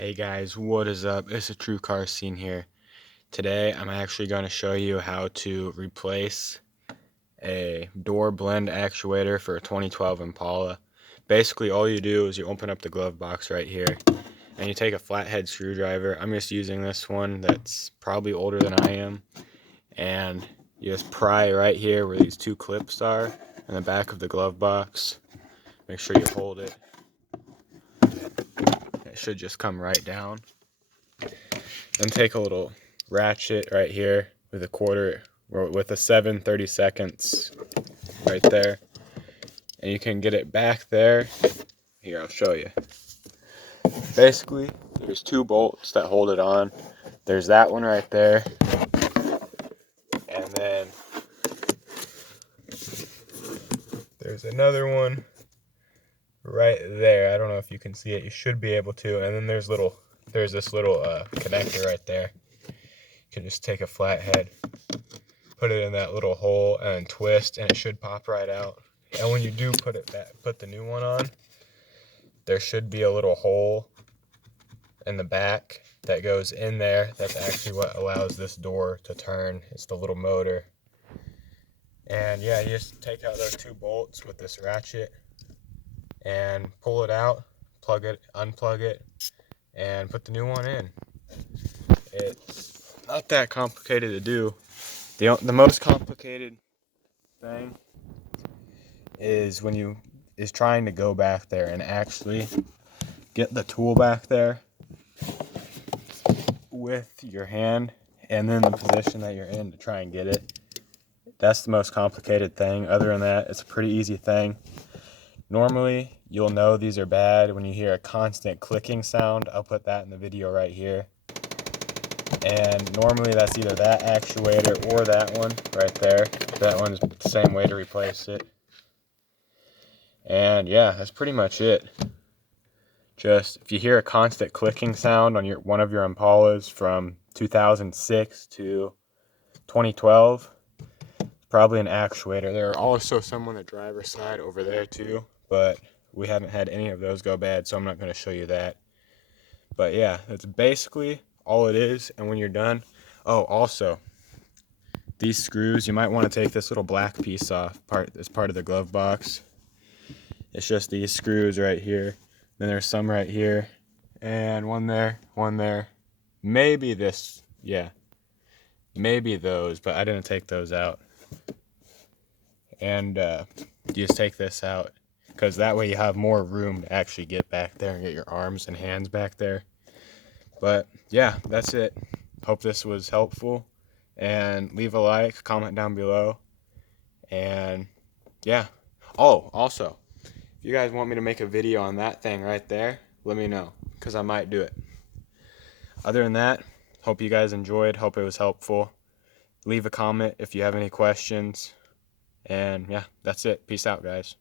Hey guys, what is up? It's a True Car Scene here. Today I'm actually going to show you how to replace a door blend actuator for a 2012 Impala. Basically all you do is you open up the glove box right here and you take a flathead screwdriver. I'm just using this one that's probably older than I am, and you just pry right here where these two clips are in the back of the glove box. Make sure you hold it. It should just come right down. Then take a little ratchet right here with a quarter, or with a 7/32 right there, and you can get it back there. Here, I'll show you. Basically, there's two bolts that hold it on. There's that one right there, and then there's another one right there. I don't know if you can see it. You should be able to. And then there's this little connector right there. You can just take a flathead, put it in that little hole, and twist, and it should pop right out. And when you do put the new one on, there should be a little hole in the back that goes in there. That's actually what allows this door to turn. It's the little motor. And yeah, you just take out those two bolts with this ratchet and pull it out, plug it, unplug it, and put the new one in. It's not that complicated to do. The most complicated thing is trying to go back there and actually get the tool back there with your hand, and then the position that you're in to try and get it. That's the most complicated thing. Other than that, it's a pretty easy thing. Normally, you'll know these are bad when you hear a constant clicking sound. I'll put that in the video right here. And normally that's either that actuator or that one right there. That one's the same way to replace it. And yeah, that's pretty much it. Just if you hear a constant clicking sound on one of your Impalas from 2006 to 2012, it's probably an actuator. There are also some on the driver's side over there too, but we haven't had any of those go bad, so I'm not going to show you that. But yeah, that's basically all it is. And when you're done, oh, also, these screws, you might want to take this little black piece off as part of the glove box. It's just these screws right here. Then there's some right here, and one there, maybe this, yeah, maybe those, but I didn't take those out. And you just take this out, because that way you have more room to actually get back there and get your arms and hands back there. But yeah, that's it. Hope this was helpful, and leave a like, comment down below, and yeah. Oh, also, if you guys want me to make a video on that thing right there, let me know, because I might do it. Other than that, hope you guys enjoyed, hope it was helpful. Leave a comment if you have any questions, and yeah, that's it. Peace out, guys.